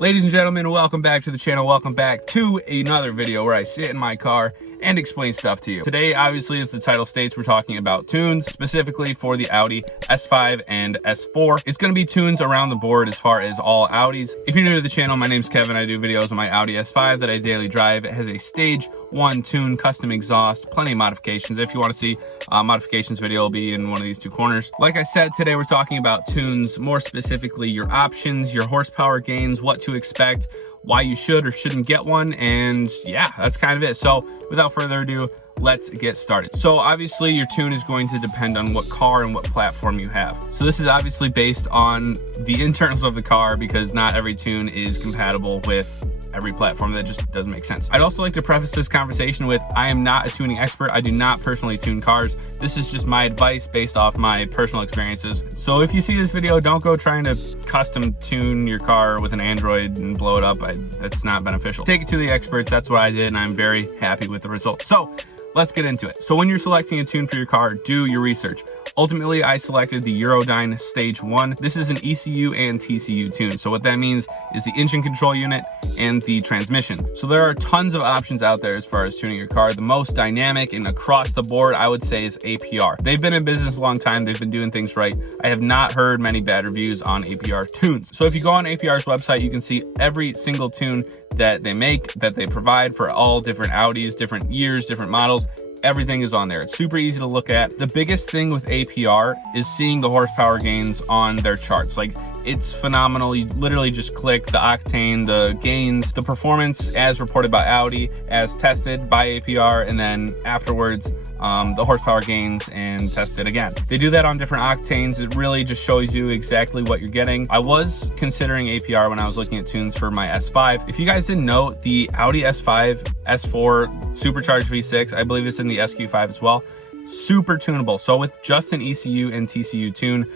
Ladies and gentlemen, welcome back to the channel. Welcome back to another video where I sit in my car and explain stuff to you. Today, obviously, as the title states, we're talking about tunes, specifically for the Audi S5 and S4. It's going to be tunes around the board as far as all Audis. If you're new to the channel, my name's Kevin. I do videos on my Audi S5 that I daily drive. It has a stage 1 tune, custom exhaust, plenty of modifications. If you want to see modifications video, will be in one of these two corners. Like I said, today we're talking about tunes, more specifically your options, your horsepower gains, what to expect, why you should or shouldn't get one, and yeah, that's kind of it. So without further ado, let's get started. So obviously your tune is going to depend on what car and what platform you have. So this is obviously based on the internals of the car because not every tune is compatible with every platform. That just doesn't make sense. I'd also like to preface this conversation with, I am not a tuning expert. I do not personally tune cars. This is just my advice based off my personal experiences. So if you see this video, don't go trying to custom tune your car with an Android and blow it up. That's not beneficial. Take it to the experts. That's what I did, and I'm very happy with the results. So let's get into it. So when you're selecting a tune for your car, do your research. Ultimately, I selected the Eurodyne Stage 1. This is an ECU and TCU tune. So what that means is the engine control unit and the transmission. So there are tons of options out there as far as tuning your car. The most dynamic and across the board, I would say, is APR. They've been in business a long time. They've been doing things right. I have not heard many bad reviews on APR tunes. So if you go on APR's website, you can see every single tune that they make, that they provide for all different Audis, different years, different models. Everything is on there. It's super easy to look at. The biggest thing with APR is seeing the horsepower gains on their charts. Like, it's phenomenal. You literally just click the octane, the gains, the performance as reported by Audi, as tested by APR, and then afterwards the horsepower gains and tested again. They do that on different octanes. It really just shows you exactly what you're getting. I was considering APR when I was looking at tunes for my S5. If you guys didn't know, the Audi S5, S4 supercharged V6, I believe it's in the SQ5 as well, super tunable. So with just an ECU and TCU tune,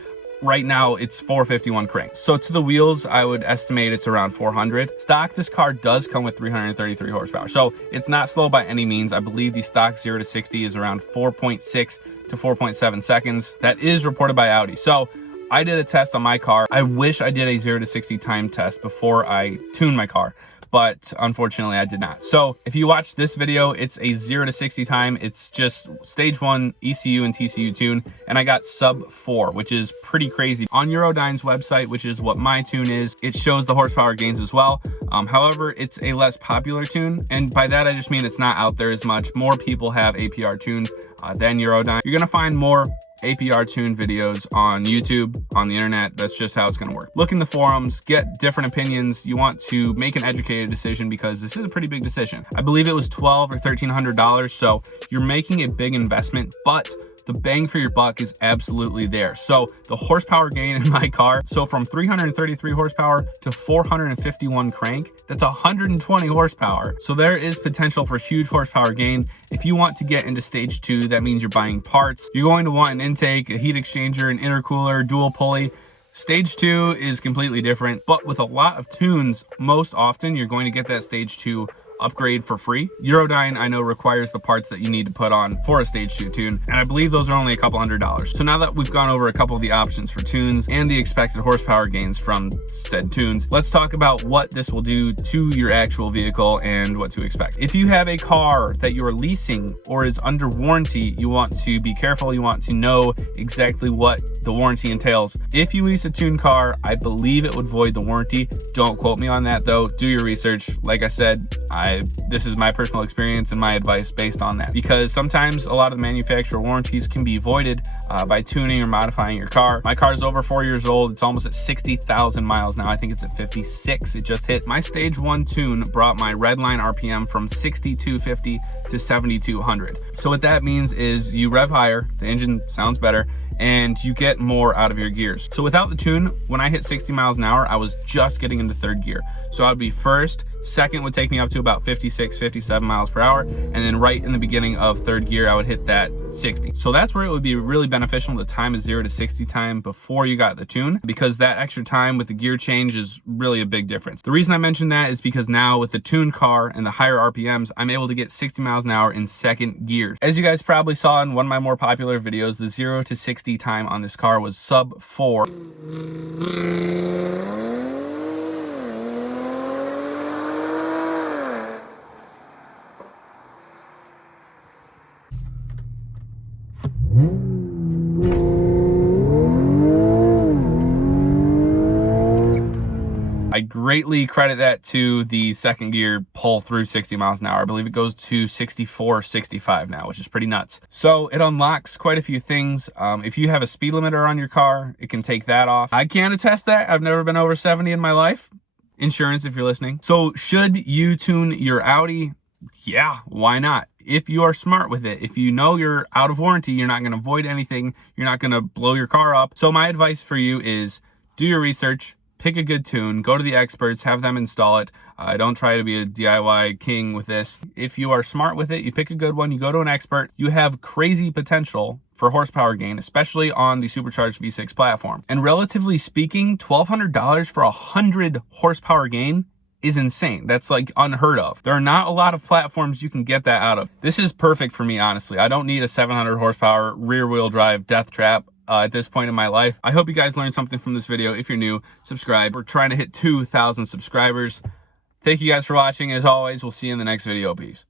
right now it's 451 crank. So to the wheels, I would estimate it's around 400. Stock, this car does come with 333 horsepower. So it's not slow by any means. I believe the stock 0 to 60 is around 4.6 to 4.7 seconds. That is reported by Audi. So I did a test on my car. I wish I did a 0 to 60 time test before I tuned my car, but unfortunately I did not. So if you watch this video, it's a 0 to 60 time. It's just stage 1 ECU and TCU tune, and I got sub 4, which is pretty crazy. On Eurodyne's website, which is what my tune is, it shows the horsepower gains as well. However, it's a less popular tune, and by that I just mean it's not out there as much. More people have APR tunes than Eurodyne. You're gonna find more APR tune videos on YouTube, on the internet. That's just how it's going to work. Look in the forums, get different opinions. You want to make an educated decision because this is a pretty big decision. I believe it was $1,200 or $1,300, so you're making a big investment, but the bang for your buck is absolutely there. So the horsepower gain in my car, so from 333 horsepower to 451 crank, that's 120 horsepower. So there is potential for huge horsepower gain. If you want to get into stage 2, that means you're buying parts. You're going to want an intake, a heat exchanger, an intercooler, dual pulley. Stage 2 is completely different, but with a lot of tunes, most often you're going to get that stage 2 upgrade for free. Eurodyne, I know, requires the parts that you need to put on for a stage 2 tune, and I believe those are only a couple $100. So now that we've gone over a couple of the options for tunes and the expected horsepower gains from said tunes, let's talk about what this will do to your actual vehicle and what to expect. If you have a car that you're leasing or is under warranty, you want to be careful. You want to know exactly what the warranty entails. If you lease a tuned car, I believe it would void the warranty. Don't quote me on that though. Do your research. Like I said, this is my personal experience and my advice based on that, because sometimes a lot of the manufacturer warranties can be voided by tuning or modifying your car. My car is over 4 years old. It's almost at 60,000 miles now. I think it's at 56. It just hit. My stage 1 tune brought my redline RPM from 6,250 to 7,200. So what that means is you rev higher, the engine sounds better, and you get more out of your gears. So without the tune, when I hit 60 miles an hour, I was just getting into third gear. So I'd be first, second would take me up to about 56, 57 miles per hour. And then right in the beginning of third gear, I would hit that 60. So that's where it would be really beneficial to time a 0 to 60 time before you got the tune, because that extra time with the gear change is really a big difference. The reason I mentioned that is because now with the tuned car and the higher RPMs, I'm able to get 60 miles an hour in second gear. As you guys probably saw in one of my more popular videos, the 0 to 60 time on this car was sub 4. greatly credit that to the second gear pull through 60 miles an hour. I believe it goes to 64, 65 now, which is pretty nuts. So it unlocks quite a few things. If you have a speed limiter on your car, it can take that off. I can attest that. I've never been over 70 in my life. Insurance, if you're listening. So should you tune your Audi? Yeah, why not? If you are smart with it, if you know you're out of warranty, you're not going to void anything, you're not going to blow your car up. So my advice for you is do your research, pick a good tune, go to the experts, have them install it. Don't try to be a DIY king with this. If you are smart with it, you pick a good one, you go to an expert, you have crazy potential for horsepower gain, especially on the supercharged V6 platform. And relatively speaking, $1,200 for 100 horsepower gain is insane. That's like unheard of. There are not a lot of platforms you can get that out of. This is perfect for me, honestly. I don't need a 700 horsepower rear wheel drive death trap at this point in my life. I hope you guys learned something from this video. If you're new, subscribe. We're trying to hit 2,000 subscribers. Thank you guys for watching. As always, we'll see you in the next video. Peace.